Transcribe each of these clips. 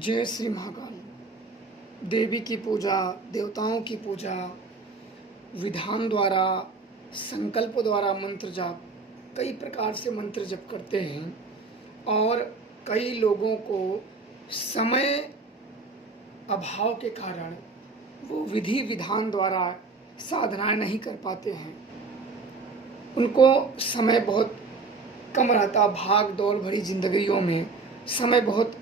जय श्री महाकाल। देवी की पूजा, देवताओं की पूजा, विधान द्वारा, संकल्प द्वारा मंत्र जाप, कई प्रकार से मंत्र जप करते हैं और कई लोगों को समय अभाव के कारण वो विधि विधान द्वारा साधनाएं नहीं कर पाते हैं। उनको समय बहुत कम रहता, भाग दौड़ भरी जिंदगियों में समय बहुत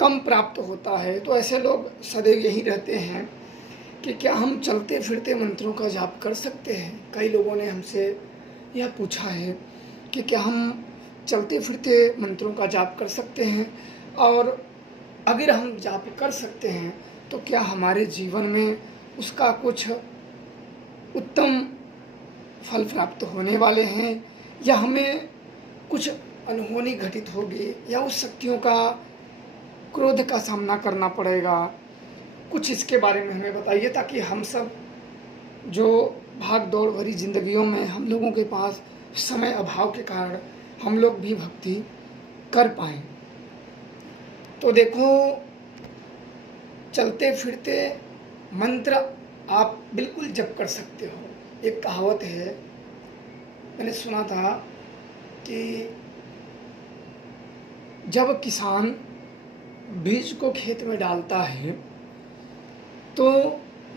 कम प्राप्त होता है। तो ऐसे लोग सदैव यही रहते हैं कि क्या हम चलते फिरते मंत्रों का जाप कर सकते हैं। कई लोगों ने हमसे यह पूछा है कि क्या हम चलते फिरते मंत्रों का जाप कर सकते हैं, और अगर हम जाप कर सकते हैं तो क्या हमारे जीवन में उसका कुछ उत्तम फल प्राप्त होने वाले हैं, या हमें कुछ अनहोनी घटित होगी, या उस शक्तियों का क्रोध का सामना करना पड़ेगा। कुछ इसके बारे में हमें बताइए, ताकि हम सब जो भाग दौड़ भरी जिंदगियों में हम लोगों के पास समय अभाव के कारण हम लोग भी भक्ति कर पाएं। तो देखो, चलते फिरते मंत्र आप बिल्कुल जप कर सकते हो। एक कहावत है, मैंने सुना था कि जब किसान बीज को खेत में डालता है तो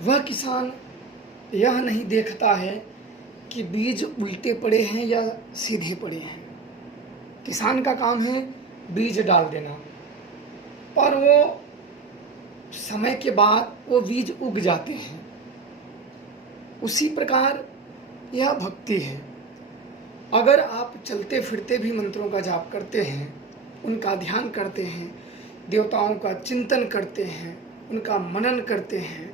वह किसान यह नहीं देखता है कि बीज उल्टे पड़े हैं या सीधे पड़े हैं। किसान का काम है बीज डाल देना, पर वो समय के बाद वो बीज उग जाते हैं। उसी प्रकार यह भक्ति है। अगर आप चलते फिरते भी मंत्रों का जाप करते हैं, उनका ध्यान करते हैं, देवताओं का चिंतन करते हैं, उनका मनन करते हैं,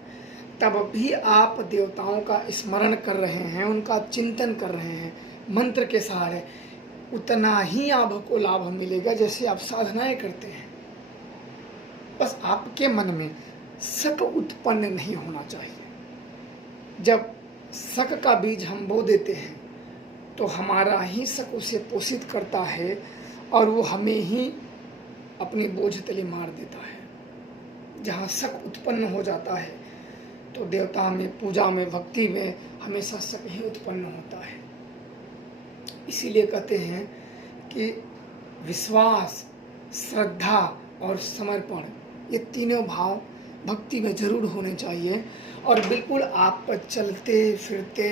तब भी आप देवताओं का स्मरण कर रहे हैं, उनका चिंतन कर रहे हैं मंत्र के सहारे, उतना ही आपको लाभ मिलेगा जैसे आप साधनाएं करते हैं। बस आपके मन में शक उत्पन्न नहीं होना चाहिए। जब शक का बीज हम बो देते हैं तो हमारा ही शक उसे पोषित करता है और वो हमें ही अपनी बोझ तले मार देता है। जहाँ शक उत्पन्न हो जाता है तो देवता में, पूजा में, भक्ति में हमेशा शक ही उत्पन्न होता है। इसीलिए कहते हैं कि विश्वास, श्रद्धा और समर्पण, ये तीनों भाव भक्ति में जरूर होने चाहिए। और बिल्कुल आप चलते फिरते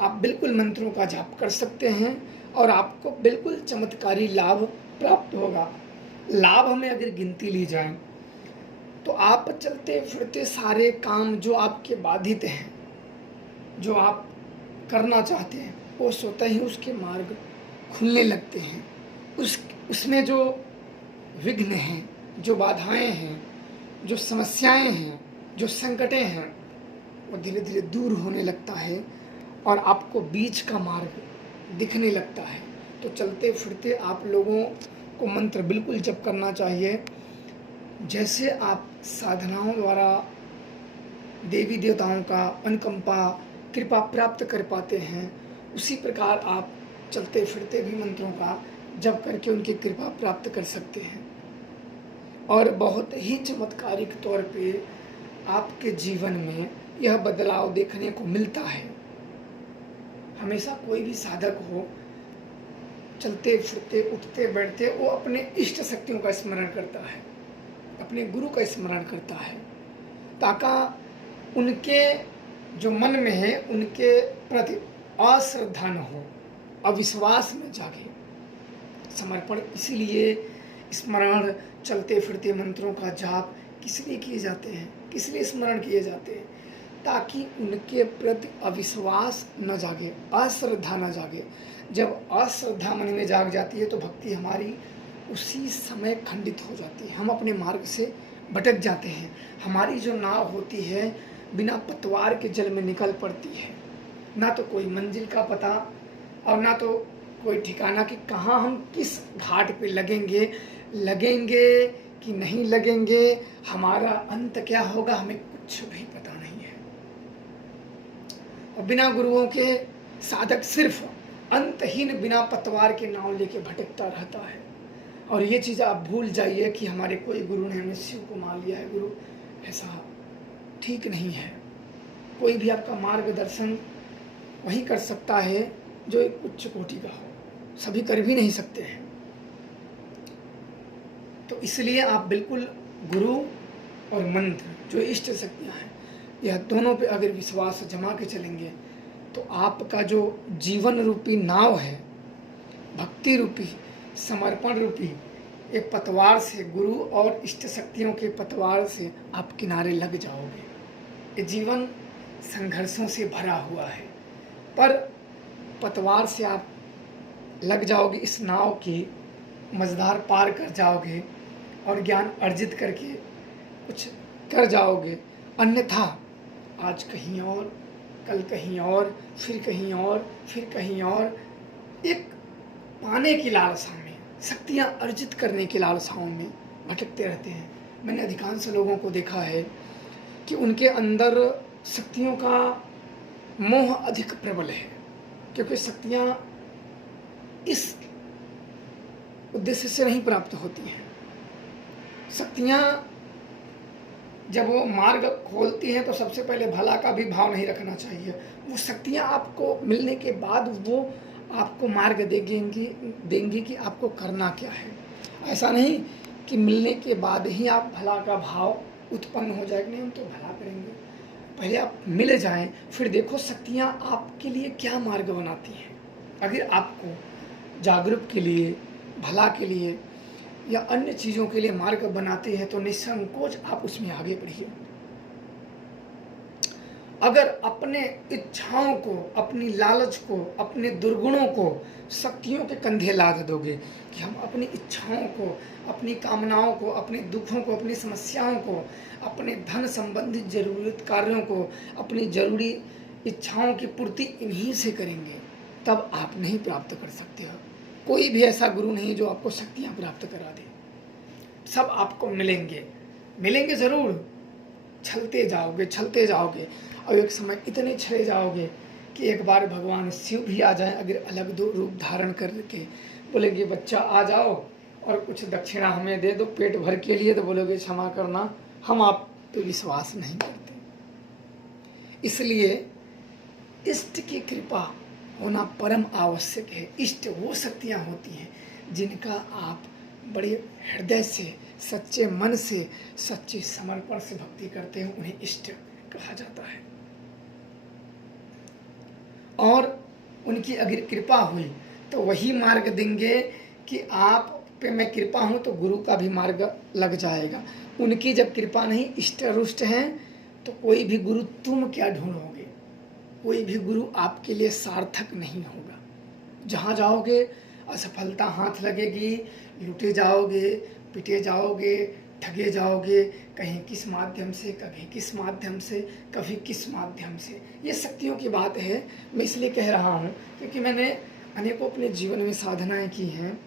आप बिल्कुल मंत्रों का जाप कर सकते हैं और आपको बिल्कुल चमत्कारी लाभ प्राप्त होगा। लाभ में अगर गिनती ली जाए तो आप चलते फिरते सारे काम जो आपके बाधित हैं, जो आप करना चाहते हैं, वो स्वतः ही उसके मार्ग खुलने लगते हैं। उसमें जो विघ्न हैं, जो बाधाएं हैं, जो समस्याएं हैं, जो संकटें हैं, वो धीरे धीरे दूर होने लगता है और आपको बीच का मार्ग दिखने लगता है। तो चलते फिरते आप लोगों को मंत्र बिल्कुल जप करना चाहिए। जैसे आप साधनाओं द्वारा देवी देवताओं का अनुकंपा, कृपा प्राप्त कर पाते हैं, उसी प्रकार आप चलते फिरते भी मंत्रों का जप करके उनकी कृपा प्राप्त कर सकते हैं। और बहुत ही चमत्कारिक तौर पे आपके जीवन में यह बदलाव देखने को मिलता है। हमेशा कोई भी साधक हो, चलते फिरते, उठते बैठते, वो अपने इष्ट शक्तियों का स्मरण करता है, अपने गुरु का स्मरण करता है, ताकि उनके जो मन में है उनके प्रति अश्रद्धा न हो, अविश्वास न जागे। समर्पण इसलिए स्मरण, चलते फिरते मंत्रों का जाप किस लिए किए जाते हैं, किस लिए स्मरण किए जाते हैं, ताकि उनके प्रति अविश्वास न जागे, अश्रद्धा न जागे। जब अश्रद्धा मन में जाग जाती है तो भक्ति हमारी उसी समय खंडित हो जाती है, हम अपने मार्ग से भटक जाते हैं। हमारी जो नाव होती है बिना पतवार के जल में निकल पड़ती है, ना तो कोई मंजिल का पता और ना तो कोई ठिकाना कि कहाँ हम किस घाट पे लगेंगे कि नहीं लगेंगे, हमारा अंत क्या होगा, हमें कुछ भी पता नहीं है। और बिना गुरुओं के साधक सिर्फ अंतहीन बिना पतवार के नाव लेके भटकता रहता है और ये चीज़ आप भूल जाइए कि हमारे कोई गुरु ने हमें शिव को मान लिया है गुरु, ऐसा ठीक नहीं है। कोई भी आपका मार्गदर्शन वही कर सकता है जो एक उच्च कोटि का हो, सभी कर भी नहीं सकते हैं। तो इसलिए आप बिल्कुल गुरु और मंत्र जो इष्ट शक्तियाँ हैं, यह दोनों पे अगर विश्वास जमा के चलेंगे तो आपका जो जीवन रूपी नाव है, भक्ति रूपी, समर्पण रूपी, ये पतवार से, गुरु और इष्ट शक्तियों के पतवार से आप किनारे लग जाओगे। ये जीवन संघर्षों से भरा हुआ है, पर पतवार से आप लग जाओगे, इस नाव की मझधार पार कर जाओगे और ज्ञान अर्जित करके कुछ कर जाओगे। अन्यथा आज कहीं और, कल कहीं और, फिर कहीं और, फिर कहीं और, एक पाने की लालसा में, शक्तियाँ अर्जित करने की लालसाओं में भटकते रहते हैं। मैंने अधिकांश लोगों को देखा है कि उनके अंदर शक्तियों का मोह अधिक प्रबल है, क्योंकि शक्तियाँ इस उद्देश्य से नहीं प्राप्त होती हैं। शक्तियाँ जब वो मार्ग खोलती हैं तो सबसे पहले भला का भी भाव नहीं रखना चाहिए। वो शक्तियाँ आपको मिलने के बाद वो आपको मार्ग देंगी कि आपको करना क्या है। ऐसा नहीं कि मिलने के बाद ही आप भला का भाव उत्पन्न हो जाएगा, नहीं हम तो भला करेंगे। पहले आप मिल जाएं, फिर देखो शक्तियाँ आपके लिए क्या मार्ग बनाती हैं। अगर आपको जागरूक के लिए, भला के लिए या अन्य चीज़ों के लिए मार्ग बनाते हैं तो निसंकोच आप उसमें आगे बढ़िए। अगर अपने इच्छाओं को, अपनी लालच को, अपने दुर्गुणों को शक्तियों के कंधे लाद दोगे कि हम अपनी इच्छाओं को, अपनी कामनाओं को, अपने दुखों को, अपनी समस्याओं को, अपने धन संबंधित जरूरत कार्यों को, अपनी जरूरी इच्छाओं की पूर्ति इन्हीं से करेंगे, तब आप नहीं प्राप्त कर सकते हो। कोई भी ऐसा गुरु नहीं जो आपको शक्तियाँ प्राप्त करा दे। सब आपको मिलेंगे ज़रूर, छलते जाओगे और एक समय इतने छले जाओगे कि एक बार भगवान शिव भी आ जाएं, अगर अलग दो रूप धारण करके बोलेंगे बच्चा आ जाओ और कुछ दक्षिणा हमें दे दो पेट भर के लिए, तो बोलोगे क्षमा करना, हम आप पे विश्वास नहीं करते। इसलिए इष्ट की कृपा होना परम आवश्यक है। इष्ट वो शक्तियाँ होती हैं जिनका आप बड़े हृदय से, सच्चे मन से, सच्चे समर्पण से भक्ति करते हैं, उन्हें इष्ट कहा जाता है। और उनकी अगर कृपा हुई तो वही मार्ग देंगे कि आप पे मैं कृपा हूँ तो गुरु का भी मार्ग लग जाएगा। उनकी जब कृपा नहीं, इष्ट रुष्ट हैं, तो कोई भी गुरु तुम क्या ढूंढोगे, कोई भी गुरु आपके लिए सार्थक नहीं होगा। जहाँ जाओगे असफलता हाथ लगेगी, लुटे जाओगे, पिटे जाओगे, ठगे जाओगे, कहीं किस माध्यम से, कभी किस माध्यम से, कभी किस माध्यम से। ये शक्तियों की बात है। मैं इसलिए कह रहा हूँ क्योंकि मैंने अनेकों अपने जीवन में साधनाएं की हैं,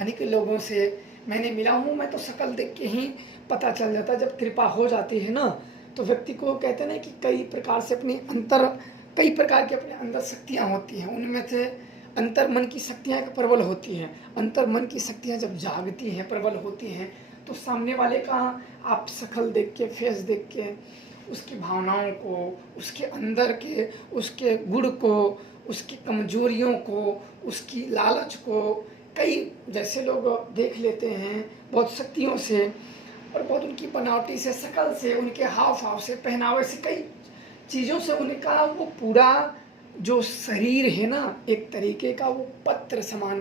अनेक लोगों से मैंने मिला हूँ। मैं तो शक्ल देख के ही पता चल जाता, जब कृपा हो जाती है ना तो व्यक्ति को कहते हैं ना कि कई प्रकार के अपने अंदर शक्तियाँ होती हैं। उनमें से अंतर मन की शक्तियाँ प्रबल होती हैं। अंतर मन की शक्तियाँ जब जागती हैं, प्रबल होती हैं, तो सामने वाले का आप शक्ल देख के, फेस देख के, उसकी भावनाओं को, उसके अंदर के, उसके गुण को, उसकी कमजोरियों को, उसकी लालच को, कई जैसे लोग देख लेते हैं बहुत शक्तियों से, और बहुत उनकी बनावटी से, शक्ल से, उनके हाव भाव से, पहनावे से, कई चीज़ों से उनका वो पूरा जो शरीर है ना, एक तरीके का वो पत्र समान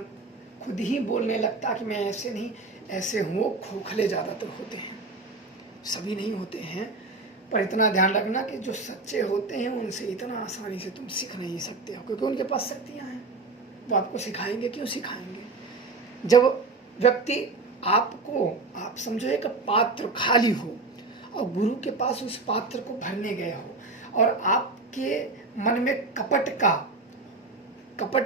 खुद ही बोलने लगता कि मैं ऐसे नहीं ऐसे हूँ। खोखले ज़्यादातर होते हैं, सभी नहीं होते हैं, पर इतना ध्यान रखना कि जो सच्चे होते हैं उनसे इतना आसानी से तुम सीख नहीं सकते हो, क्योंकि उनके पास शक्तियाँ हैं। वो आपको सिखाएंगे, क्यों सिखाएंगे। जब व्यक्ति आपको, आप समझो एक पात्र खाली हो और गुरु के पास उस पात्र को भरने गए हो और आपके मन में कपट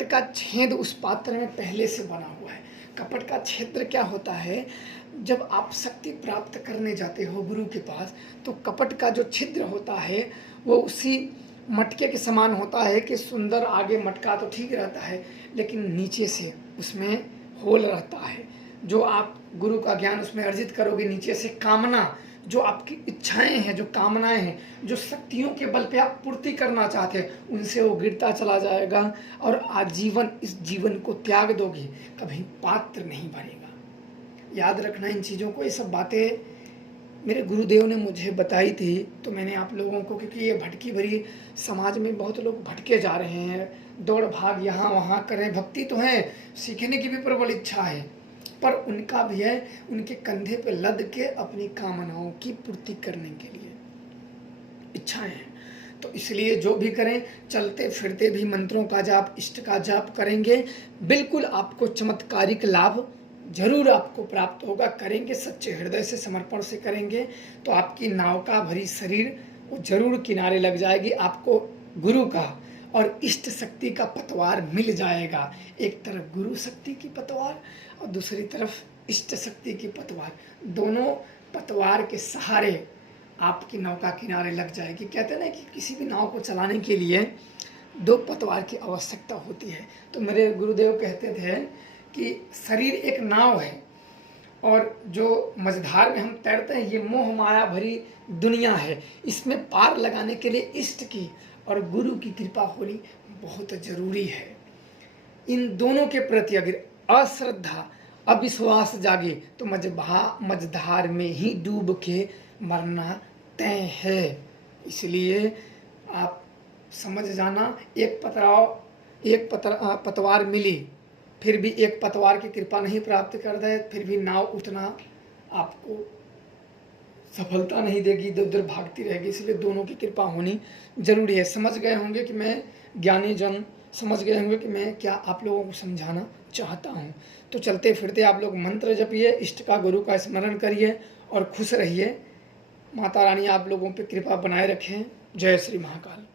का छेद उस पात्र में पहले से बना हुआ है। कपट का क्षेत्र क्या होता है, जब आप शक्ति प्राप्त करने जाते हो गुरु के पास, तो कपट का जो छिद्र होता है वो उसी मटके के समान होता है कि सुंदर आगे मटका तो ठीक रहता है, लेकिन नीचे से उसमें होल रहता है। जो आप गुरु का ज्ञान उसमें अर्जित करोगे, नीचे से कामना, जो आपकी इच्छाएं हैं, जो कामनाएं हैं, जो शक्तियों के बल पे आप पूर्ति करना चाहते हैं, उनसे वो गिरता चला जाएगा और आजीवन इस जीवन को त्याग दोगे, कभी पात्र नहीं भरेगा। याद रखना इन चीज़ों को। ये सब बातें मेरे गुरुदेव ने मुझे बताई थी, तो मैंने आप लोगों को, क्योंकि ये भटकी भरी समाज में बहुत लोग भटके जा रहे हैं, दौड़ भाग यहाँ वहाँ कर रहे हैं। भक्ति तो है, सीखने की भी प्रबल इच्छा है, पर उनका भी है, उनके कंधे पे लद के अपनी कामनाओं की पूर्ति करने के लिए इच्छाएं हैं। तो इसलिए जो भी करें, चलते फिरते भी मंत्रों का जाप, इष्ट का जाप करेंगे, बिल्कुल आपको चमत्कारिक लाभ जरूर आपको प्राप्त होगा। करेंगे सच्चे हृदय से, समर्पण से करेंगे तो आपकी नाव का भरी शरीर वो जरूर किनारे लग जाएगी। आपको गुरु का और इष्ट शक्ति का पतवार मिल जाएगा। एक तरफ गुरु शक्ति की पतवार और दूसरी तरफ इष्ट शक्ति की पतवार, दोनों पतवार के सहारे आपकी नौका किनारे लग जाएगी। कहते हैं ना कि किसी भी नाव को चलाने के लिए दो पतवार की आवश्यकता होती है। तो मेरे गुरुदेव कहते थे कि शरीर एक नाव है और जो मझधार में हम तैरते हैं, ये मोह माया भरी दुनिया है। इसमें पार लगाने के लिए इष्ट की और गुरु की कृपा होनी बहुत जरूरी है। इन दोनों के प्रति अगर अश्रद्धा, अविश्वास जागे तो मझधार में ही डूब के मरना तय है। इसलिए आप समझ जाना, एक पतवार मिली, फिर भी एक पतवार की कृपा नहीं प्राप्त कर दे, फिर भी नाव उतना आपको सफलता नहीं देगी, इधर उधर भागती रहेगी। इसलिए दोनों की कृपा होनी जरूरी है। समझ गए होंगे कि मैं ज्ञानी जन समझ गए होंगे कि मैं क्या आप लोगों को समझाना चाहता हूँ। तो चलते फिरते आप लोग मंत्र जपिए, इष्ट का, गुरु का स्मरण करिए और खुश रहिए। माता रानी आप लोगों पे कृपा बनाए रखें। जय श्री महाकाल।